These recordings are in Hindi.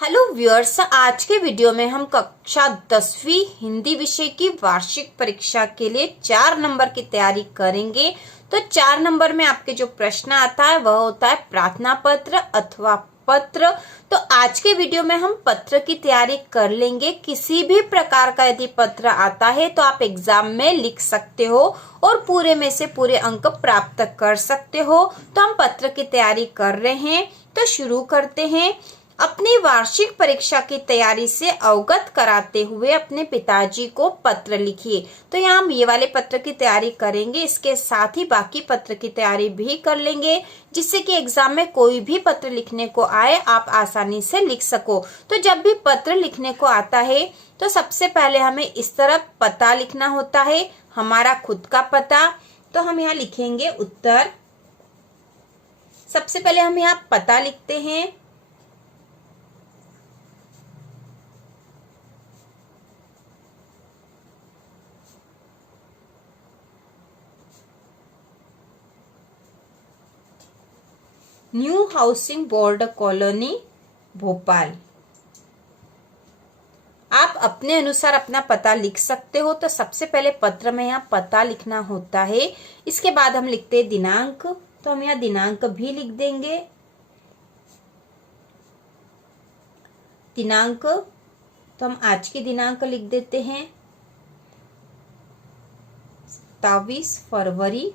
हेलो व्यूअर्स, आज के वीडियो में हम कक्षा 10वीं हिंदी विषय की वार्षिक परीक्षा के लिए 4 नंबर की तैयारी करेंगे। तो 4 नंबर में आपके जो प्रश्न आता है वह होता है प्रार्थना पत्र अथवा पत्र। तो आज के वीडियो में हम पत्र की तैयारी कर लेंगे। किसी भी प्रकार का यदि पत्र आता है तो आप एग्जाम में लिख सकते हो और पूरे में से पूरे अंक प्राप्त कर सकते हो। तो हम पत्र की तैयारी कर रहे हैं, तो शुरू करते हैं। अपनी वार्षिक परीक्षा की तैयारी से अवगत कराते हुए अपने पिताजी को पत्र लिखिए। तो यहाँ हम ये वाले पत्र की तैयारी करेंगे, इसके साथ ही बाकी पत्र की तैयारी भी कर लेंगे, जिससे कि एग्जाम में कोई भी पत्र लिखने को आए आप आसानी से लिख सको। तो जब भी पत्र लिखने को आता है तो सबसे पहले हमें इस तरफ पता लिखना होता है, हमारा खुद का पता। तो हम यहाँ लिखेंगे उत्तर। सबसे पहले हम यहाँ पता लिखते हैं। New housing board colony Bhopal. आप अपने अनुसार अपना पता लिख सकते हो। तो सबसे पहले पत्र में यहाँ पता लिखना होता है, इसके बाद हम लिखते हैं दिनांक। तो हम यहाँ दिनांक भी लिख देंगे। दिनांक तो हम आज की दिनांक लिख देते हैं 27 फरवरी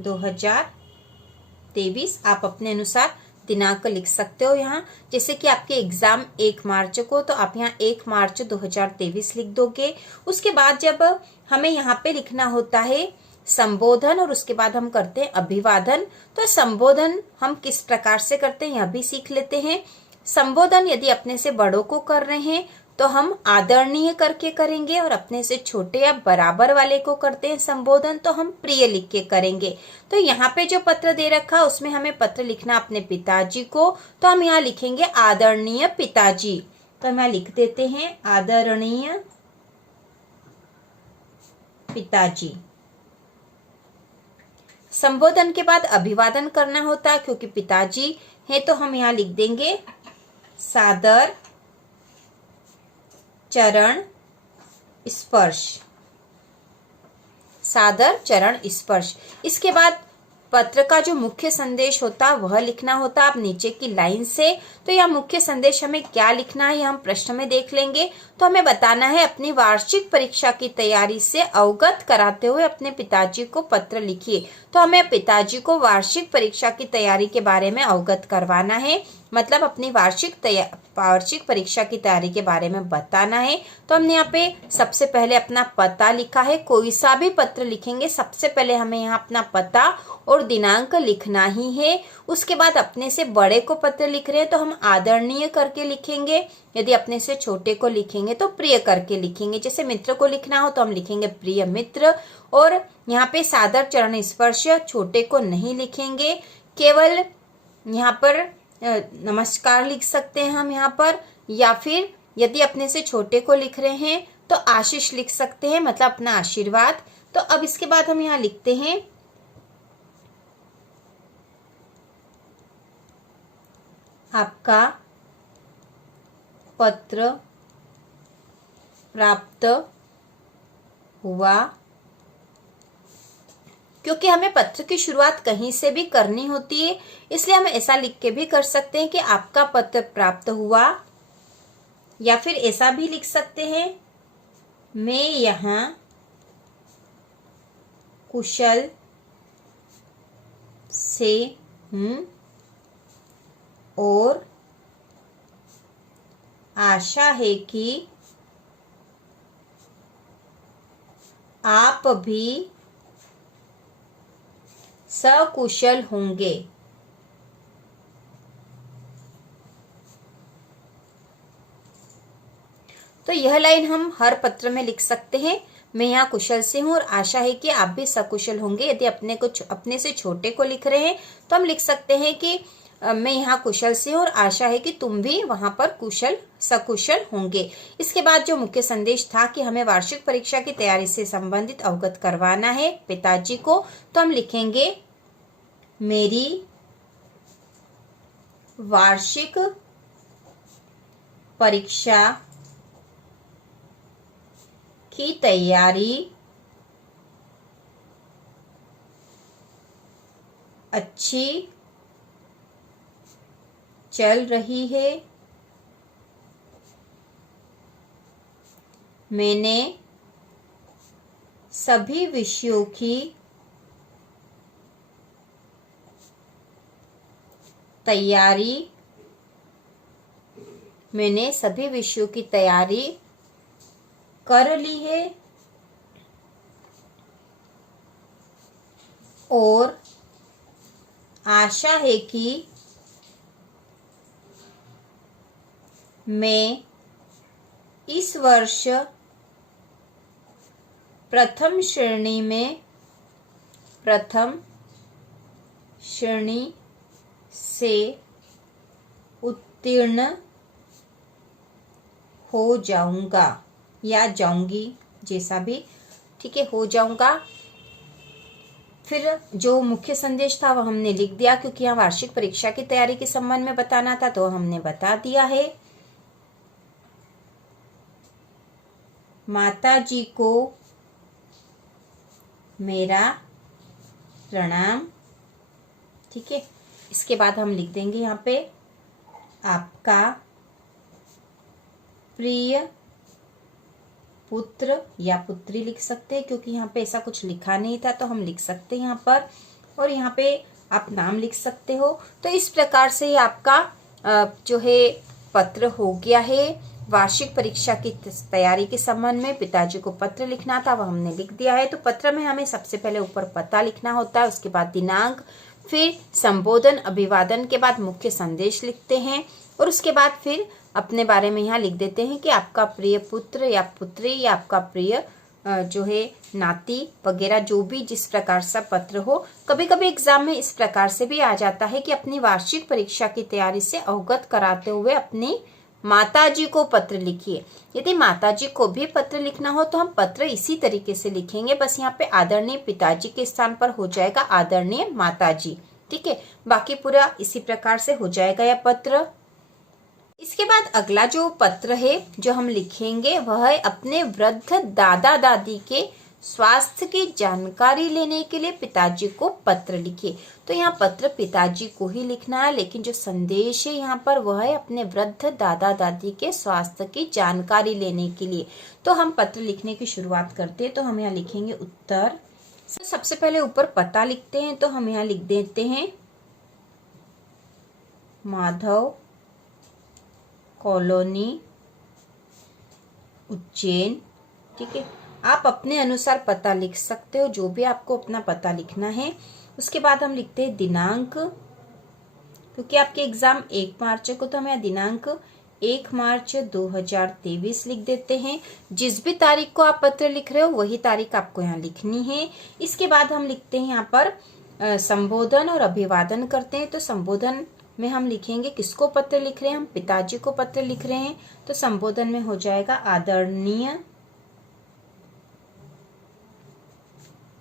2023। आप अपने अनुसार दिनांक लिख सकते हो यहाँ। जैसे कि आपके एग्जाम 1 मार्च को, तो आप यहाँ 1 मार्च 2023 लिख दोगे। उसके बाद जब हमें यहाँ पे लिखना होता है संबोधन और उसके बाद हम करते हैं अभिवादन। तो संबोधन हम किस प्रकार से करते हैं यह भी सीख लेते हैं। संबोधन यदि अपने से बड़ों को कर रहे हैं तो हम आदरणीय करके करेंगे, और अपने से छोटे या बराबर वाले को करते हैं संबोधन तो हम प्रिय लिख के करेंगे। तो यहाँ पे जो पत्र दे रखा उसमें हमें पत्र लिखना अपने पिताजी को, तो हम यहाँ लिखेंगे आदरणीय पिताजी। तो हम यहाँ लिख देते हैं आदरणीय पिताजी। संबोधन के बाद अभिवादन करना होता है, क्योंकि पिताजी है तो हम यहाँ लिख देंगे सादर चरण स्पर्श। सादर चरण स्पर्श। इसके बाद पत्र का जो मुख्य संदेश होता है वह लिखना होता है आप नीचे की लाइन से। तो यह मुख्य संदेश हमें क्या लिखना है यह हम प्रश्न में देख लेंगे। तो हमें बताना है अपनी वार्षिक परीक्षा की तैयारी से अवगत कराते हुए अपने पिताजी को पत्र लिखिए। तो हमें पिताजी को वार्षिक परीक्षा की तैयारी के बारे में अवगत करवाना है, मतलब अपनी वार्षिक परीक्षा की तैयारी के बारे में बताना है। तो हमने यहाँ पे सबसे पहले अपना पता लिखा है। कोई सा भी पत्र लिखेंगे सबसे पहले हमें यहाँ अपना पता और दिनांक लिखना ही है। उसके बाद अपने से बड़े को पत्र लिख रहे हैं तो हम आदरणीय करके लिखेंगे, यदि अपने से छोटे को लिखेंगे तो प्रिय करके लिखेंगे। जैसे मित्र को लिखना हो तो हम लिखेंगे प्रिय मित्र। और यहाँ पे सादर चरण स्पर्श, छोटे को नहीं लिखेंगे, केवल यहाँ पर नमस्कार लिख सकते हैं हम यहाँ पर, या फिर यदि अपने से छोटे को लिख रहे हैं तो आशीष लिख सकते हैं, मतलब अपना आशीर्वाद। तो अब इसके बाद हम यहाँ लिखते हैं आपका पत्र प्राप्त हुआ। क्योंकि हमें पत्र की शुरुआत कहीं से भी करनी होती है, इसलिए हम ऐसा लिख के भी कर सकते हैं कि आपका पत्र प्राप्त हुआ, या फिर ऐसा भी लिख सकते हैं मैं यहाँ कुशल से हूँ और आशा है कि आप भी सकुशल होंगे। तो यह लाइन हम हर पत्र में लिख सकते हैं। मैं यहाँ कुशल से हूँ और आशा है कि आप भी सकुशल होंगे। यदि अपने से छोटे को लिख रहे हैं तो हम लिख सकते हैं कि मैं यहाँ कुशल से हूँ और आशा है कि तुम भी वहां पर सकुशल होंगे। इसके बाद जो मुख्य संदेश था कि हमें वार्षिक परीक्षा की तैयारी से संबंधित अवगत करवाना है पिताजी को, तो हम लिखेंगे मेरी वार्षिक परीक्षा की तैयारी अच्छी चल रही है। मैंने सभी विषयों की तैयारी कर ली है और आशा है कि मैं इस वर्ष प्रथम श्रेणी से उत्तीर्ण हो जाऊंगा या जाऊंगी, जैसा भी, ठीक है, हो जाऊंगा। फिर जो मुख्य संदेश था वो हमने लिख दिया, क्योंकि यहाँ वार्षिक परीक्षा की तैयारी के संबंध में बताना था तो हमने बता दिया है। माताजी को मेरा प्रणाम, ठीक है। इसके बाद हम लिख देंगे यहाँ पे आपका प्रिय पुत्र या पुत्री लिख सकते हैं, क्योंकि यहाँ पे ऐसा कुछ लिखा नहीं था तो हम लिख सकते हैं यहाँ पर, और यहाँ पे आप नाम लिख सकते हो। तो इस प्रकार से आपका जो है पत्र हो गया है। वार्षिक परीक्षा की तैयारी के संबंध में पिताजी को पत्र लिखना था, वह हमने लिख दिया है। तो पत्र में हमें सबसे पहले ऊपर पता लिखना होता है, उसके बाद दिनांक, फिर संबोधन अभिवादन के बाद मुख्य संदेश लिखते हैं, और उसके बाद फिर अपने बारे में यहाँ लिख देते हैं कि आपका प्रिय पुत्र या पुत्री या आपका प्रिय जो है नाती वगैरह, जो भी जिस प्रकार से पत्र हो। कभी कभी एग्जाम में इस प्रकार से भी आ जाता है कि अपनी वार्षिक परीक्षा की तैयारी से अवगत कराते हुए अपनी माताजी को पत्र लिखिए। यदि माताजी को भी पत्र लिखना हो तो हम पत्र इसी तरीके से लिखेंगे, बस यहाँ पे आदरणीय पिताजी के स्थान पर हो जाएगा आदरणीय माताजी, ठीक है। बाकी पूरा इसी प्रकार से हो जाएगा यह पत्र। इसके बाद अगला जो पत्र है जो हम लिखेंगे वह है अपने वृद्ध दादा दादी के स्वास्थ्य की जानकारी लेने के लिए पिताजी को पत्र लिखिए। तो यहाँ पत्र पिताजी को ही लिखना है, लेकिन जो संदेश है यहाँ पर वह है अपने वृद्ध दादा दादी के स्वास्थ्य की जानकारी लेने के लिए। तो हम पत्र लिखने की शुरुआत करते हैं, तो हम यहाँ लिखेंगे उत्तर। सबसे पहले ऊपर पता लिखते हैं, तो हम यहाँ लिख देते हैं माधव कॉलोनी उज्जैन, ठीक है। आप अपने अनुसार पता लिख सकते हो, जो भी आपको अपना पता लिखना है। उसके बाद हम लिखते हैं दिनांक, क्योंकि आपके एग्जाम 1 मार्च को, तो हम यहाँ दिनांक 1 मार्च 2023 लिख देते हैं। जिस भी तारीख को आप पत्र लिख रहे हो वही तारीख आपको यहाँ लिखनी है। इसके बाद हम लिखते हैं यहाँ पर संबोधन और अभिवादन करते हैं। तो संबोधन में हम लिखेंगे किसको पत्र लिख रहे हैं, हम पिताजी को पत्र लिख रहे हैं, तो संबोधन में हो जाएगा आदरणीय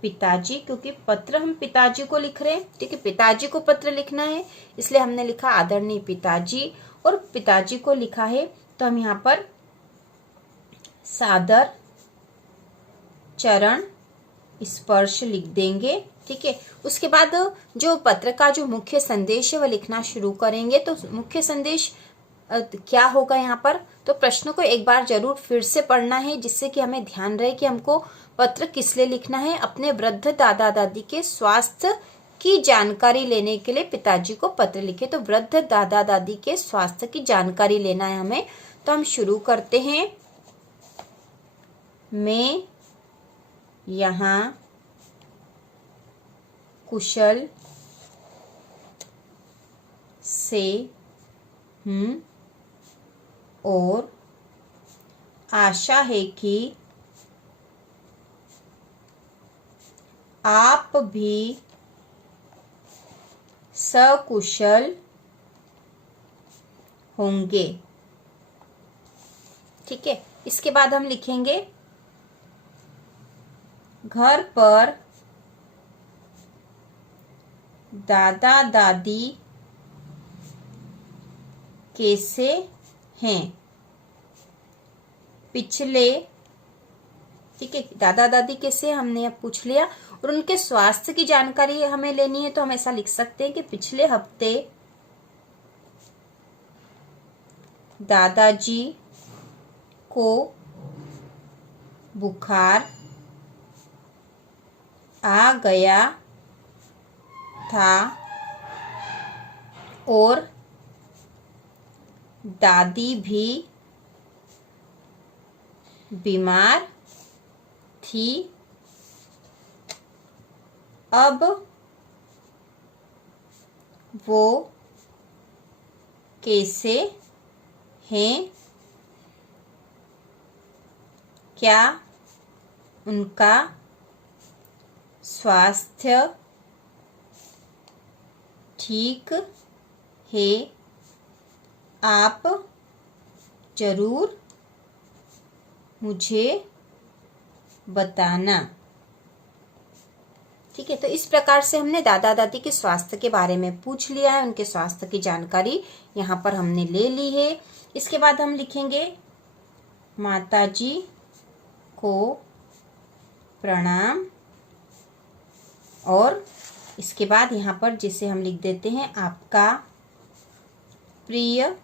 पिताजी, क्योंकि पत्र हम पिताजी को लिख रहे हैं, ठीक है। पिताजी को पत्र लिखना है इसलिए हमने लिखा आदरणीय पिताजी, और पिताजी को लिखा है तो हम यहाँ पर सादर चरण स्पर्श लिख देंगे, ठीक है। उसके बाद जो पत्र का जो मुख्य संदेश है वह लिखना शुरू करेंगे। तो मुख्य संदेश क्या होगा यहाँ पर, तो प्रश्न को एक बार जरूर फिर से पढ़ना है, जिससे कि हमें ध्यान रहे कि हमको पत्र किस लिए लिखना है। अपने वृद्ध दादा दादी के स्वास्थ्य की जानकारी लेने के लिए पिताजी को पत्र लिखे। तो वृद्ध दादा दादी के स्वास्थ्य की जानकारी लेना है हमें, तो हम शुरू करते हैं। मैं यहाँ कुशल से हूँ और आशा है कि आप भी सकुशल होंगे, ठीक है। इसके बाद हम लिखेंगे घर पर दादा दादी कैसे हैं, पिछले, ठीक है, दादा दादी कैसे हमने अब पूछ लिया, और उनके स्वास्थ्य की जानकारी हमें लेनी है तो हम ऐसा लिख सकते हैं कि पिछले हफ्ते दादाजी को बुखार आ गया था और दादी भी बीमार थी। अब वो कैसे हैं? क्या उनका स्वास्थ्य ठीक है? आप जरूर मुझे बताना। ठीक है, तो इस प्रकार से हमने दादा दादी के स्वास्थ्य के बारे में पूछ लिया है, उनके स्वास्थ्य की जानकारी यहाँ पर हमने ले ली है। इसके बाद हम लिखेंगे माताजी को प्रणाम, और इसके बाद यहाँ पर जिसे हम लिख देते हैं आपका प्रिय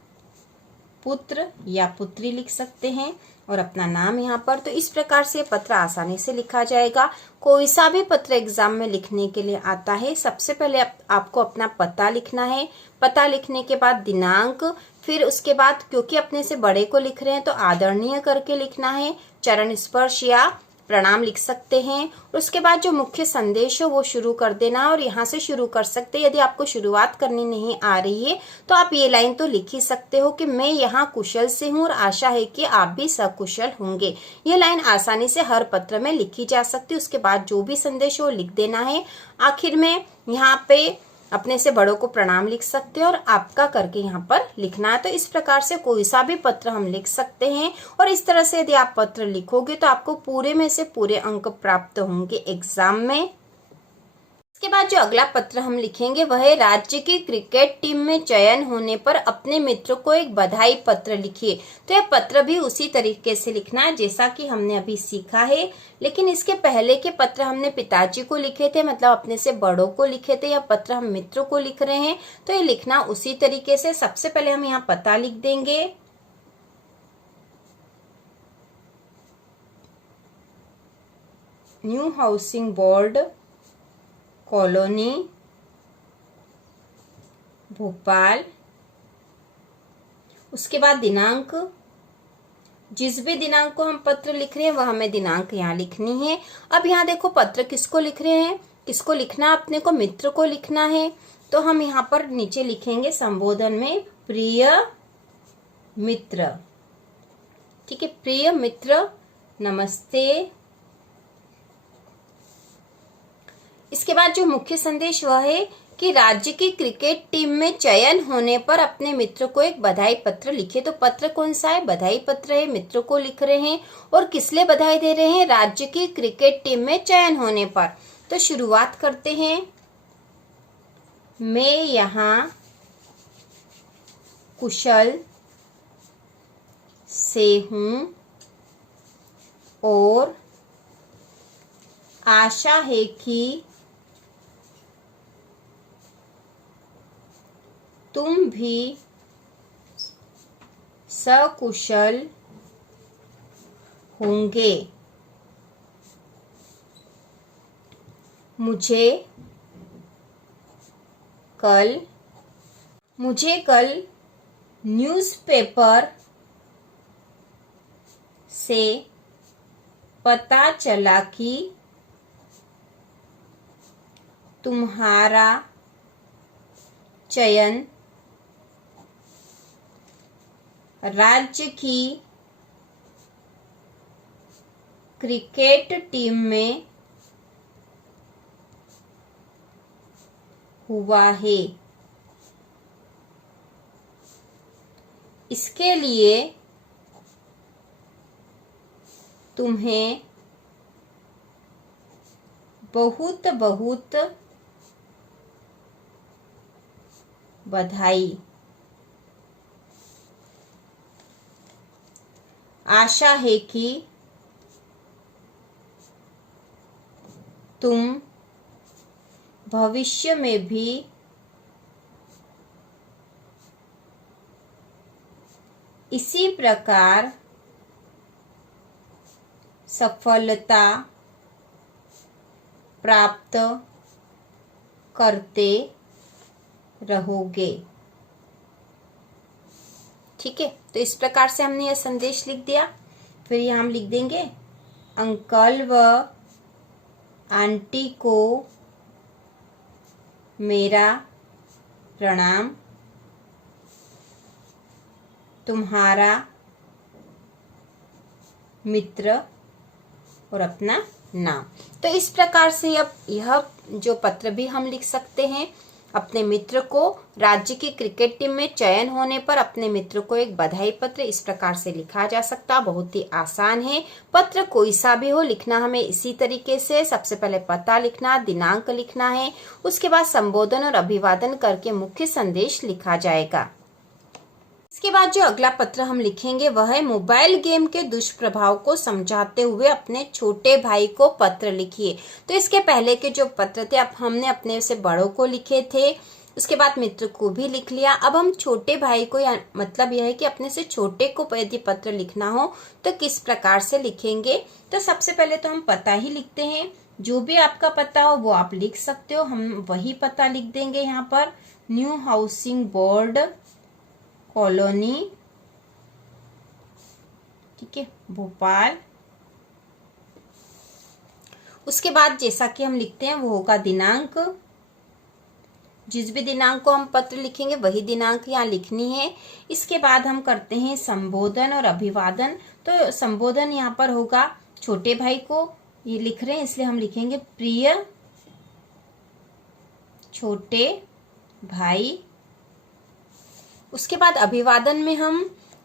पुत्र या पुत्री लिख सकते हैं, और अपना नाम यहाँ पर। तो इस प्रकार से पत्र आसानी से लिखा जाएगा। कोई सा भी पत्र एग्जाम में लिखने के लिए आता है, सबसे पहले आपको अपना पता लिखना है, पता लिखने के बाद दिनांक, फिर उसके बाद क्योंकि अपने से बड़े को लिख रहे हैं तो आदरणीय करके लिखना है, चरण स्पर्श या प्रणाम लिख सकते हैं। उसके बाद जो मुख्य संदेश हो वो शुरू कर देना, और यहाँ से शुरू कर सकते हैं। यदि आपको शुरुआत करनी नहीं आ रही है तो आप ये लाइन तो लिख ही सकते हो कि मैं यहाँ कुशल से हूँ और आशा है कि आप भी सकुशल होंगे। ये लाइन आसानी से हर पत्र में लिखी जा सकती है। उसके बाद जो भी संदेश हो लिख देना है। आखिर में यहाँ पे अपने से बड़ों को प्रणाम लिख सकते हैं और आपका करके यहाँ पर लिखना है। तो इस प्रकार से कोई सा भी पत्र हम लिख सकते हैं, और इस तरह से यदि आप पत्र लिखोगे तो आपको पूरे में से पूरे अंक प्राप्त होंगे एग्जाम में। इसके बाद जो अगला पत्र हम लिखेंगे वह है राज्य की क्रिकेट टीम में चयन होने पर अपने मित्र को एक बधाई पत्र लिखिए। तो यह पत्र भी उसी तरीके से लिखना है जैसा कि हमने अभी सीखा है, लेकिन इसके पहले के पत्र हमने पिताजी को लिखे थे, मतलब अपने से बड़ों को लिखे थे। यह पत्र हम मित्रों को लिख रहे हैं तो ये लिखना उसी तरीके से। सबसे पहले हम यहाँ पता लिख देंगे, new housing board colony Bhopal. उसके बाद दिनांक, जिस भी दिनांक को हम पत्र लिख रहे हैं वह हमें दिनांक यहाँ लिखनी है। अब यहाँ देखो पत्र किसको लिख रहे हैं, किसको लिखना, अपने को मित्र को लिखना है। तो हम यहाँ पर नीचे लिखेंगे संबोधन में प्रिय मित्र। ठीक है, प्रिय मित्र नमस्ते। इसके बाद जो मुख्य संदेश वह है कि राज्य की क्रिकेट टीम में चयन होने पर अपने मित्र को एक बधाई पत्र लिखे। तो पत्र कौन सा है, बधाई पत्र है, मित्र को लिख रहे हैं और किस लिए बधाई दे रहे हैं, राज्य की क्रिकेट टीम में चयन होने पर। तो शुरुआत करते हैं, मैं यहाँ कुशल से हूँ और आशा है कि तुम भी सकुशल होंगे। मुझे कल न्यूज़पेपर से पता चला कि तुम्हारा चयन राज्य की क्रिकेट टीम में हुआ है। इसके लिए तुम्हें बहुत बहुत बधाई। आशा है कि तुम भविष्य में भी इसी प्रकार सफलता प्राप्त करते रहोगे। ठीक है, तो इस प्रकार से हमने यह संदेश लिख दिया। फिर यहाँ हम लिख देंगे अंकल व आंटी को मेरा प्रणाम, तुम्हारा मित्र और अपना नाम। तो इस प्रकार से अब यह जो पत्र भी हम लिख सकते हैं। अपने मित्र को राज्य की क्रिकेट टीम में चयन होने पर अपने मित्र को एक बधाई पत्र इस प्रकार से लिखा जा सकता है। बहुत ही आसान है। पत्र कोई सा भी हो, लिखना हमें इसी तरीके से। सबसे पहले पता लिखना, दिनांक लिखना है, उसके बाद संबोधन और अभिवादन करके मुख्य संदेश लिखा जाएगा। इसके बाद जो अगला पत्र हम लिखेंगे वह है मोबाइल गेम के दुष्प्रभाव को समझाते हुए अपने छोटे भाई को पत्र लिखिए। तो इसके पहले के जो पत्र थे अब हमने अपने से बड़ों को लिखे थे, उसके बाद मित्र को भी लिख लिया। अब हम छोटे भाई को, या मतलब यह है कि अपने से छोटे को यदि पत्र लिखना हो तो किस प्रकार से लिखेंगे। तो सबसे पहले तो हम पता ही लिखते हैं। जो भी आपका पता हो वो आप लिख सकते हो। हम वही पता लिख देंगे यहाँ पर, न्यू हाउसिंग बोर्ड कॉलोनी, ठीक है, भोपाल। उसके बाद जैसा कि हम लिखते हैं वो होगा दिनांक। जिस भी दिनांक को हम पत्र लिखेंगे वही दिनांक यहाँ लिखनी है। इसके बाद हम करते हैं संबोधन और अभिवादन। तो संबोधन यहाँ पर होगा छोटे भाई को, ये लिख रहे हैं इसलिए हम लिखेंगे प्रिय छोटे भाई। उसके बाद अभिवादन में हम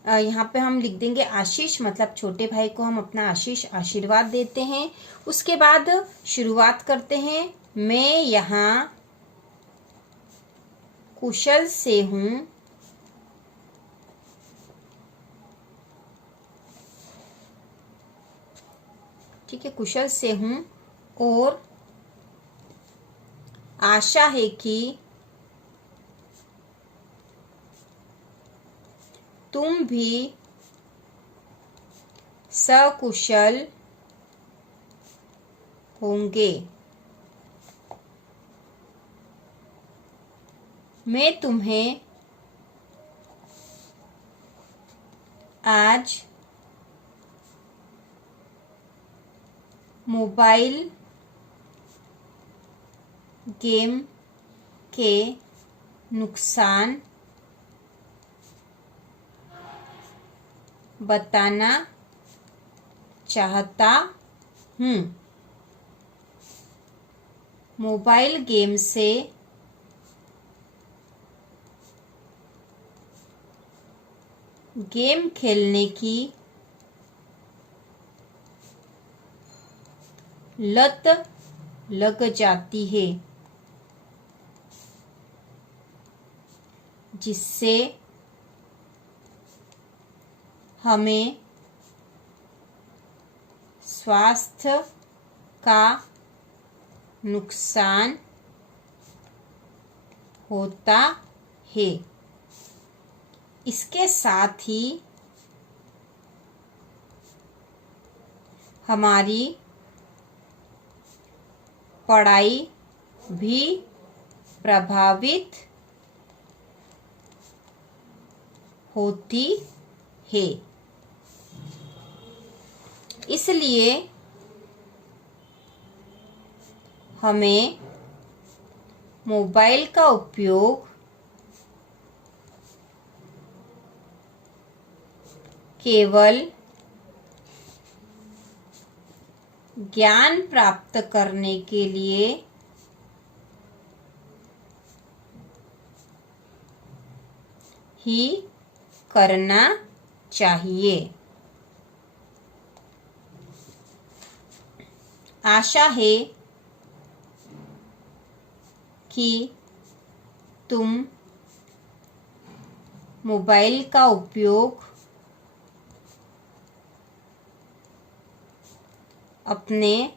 यहाँ पे हम लिख देंगे आशीष, मतलब छोटे भाई को हम अपना आशीर्वाद देते हैं। उसके बाद शुरुआत करते हैं, मैं यहाँ कुशल से हूँ, ठीक है, कुशल से हूँ और आशा है कि तुम भी सकुशल होंगे। मैं तुम्हें आज मोबाइल गेम के नुकसान बताना चाहता हूँ। मोबाइल गेम से गेम खेलने की लत लग जाती है, जिससे हमें स्वास्थ्य का नुकसान होता है। इसके साथ ही हमारी पढ़ाई भी प्रभावित होती है। इसलिए हमें मोबाइल का उपयोग केवल ज्ञान प्राप्त करने के लिए ही करना चाहिए। आशा है कि तुम मोबाइल का उपयोग अपने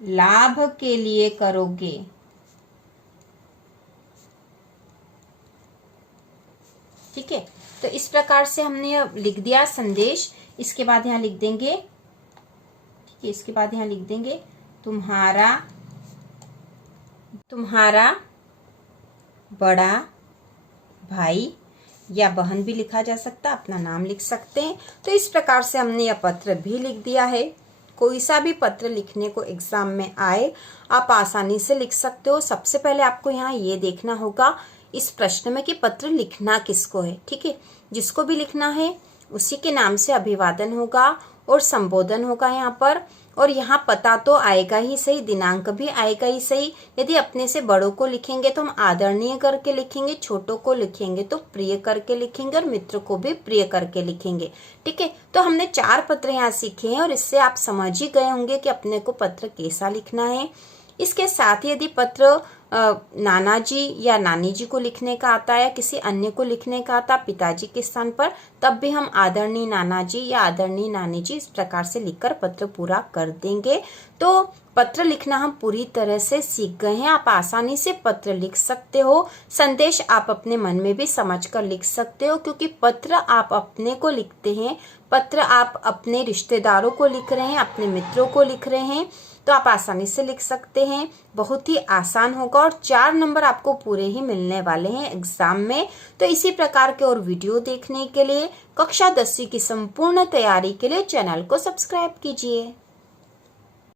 लाभ के लिए करोगे। ठीक है, तो इस प्रकार से हमने लिख दिया संदेश। इसके बाद यहाँ लिख देंगे, ठीक है, इसके बाद यहाँ लिख देंगे तुम्हारा बड़ा भाई, या बहन भी लिखा जा सकता, अपना नाम लिख सकते हैं। तो इस प्रकार से हमने यह पत्र भी लिख दिया है। कोई सा भी पत्र लिखने को एग्जाम में आए आप आसानी से लिख सकते हो। सबसे पहले आपको यहाँ ये देखना होगा इस प्रश्न में कि पत्र लिखना किसको है। ठीक है, जिसको भी लिखना है उसी के नाम से अभिवादन होगा और संबोधन होगा यहाँ पर। और यहाँ पता तो आएगा ही सही, दिनांक भी आएगा ही सही। यदि अपने से बड़ों को लिखेंगे तो हम आदरणीय करके लिखेंगे, छोटों को लिखेंगे तो प्रिय करके लिखेंगे, और मित्र को भी प्रिय करके लिखेंगे। ठीक है, तो हमने 4 पत्र यहाँ सीखे हैं और इससे आप समझ ही गए होंगे कि अपने को पत्र कैसा लिखना है। इसके साथ ही यदि पत्र नाना जी या नानी जी को लिखने का आता है या किसी अन्य को लिखने का आता पिताजी के स्थान पर, तब भी हम आदरणीय नाना जी या आदरणीय नानी जी इस प्रकार से लिखकर पत्र पूरा कर देंगे। तो पत्र लिखना हम पूरी तरह से सीख गए हैं। आप आसानी से पत्र लिख सकते हो। संदेश आप अपने मन में भी समझकर लिख सकते हो, क्योंकि पत्र आप अपने को लिखते हैं, पत्र आप अपने रिश्तेदारों को लिख रहे हैं, अपने मित्रों को लिख रहे हैं, तो आप आसानी से लिख सकते हैं। बहुत ही आसान होगा और 4 नंबर आपको पूरे ही मिलने वाले हैं एग्जाम में। तो इसी प्रकार के और वीडियो देखने के लिए, कक्षा 10वीं की संपूर्ण तैयारी के लिए चैनल को सब्सक्राइब कीजिए।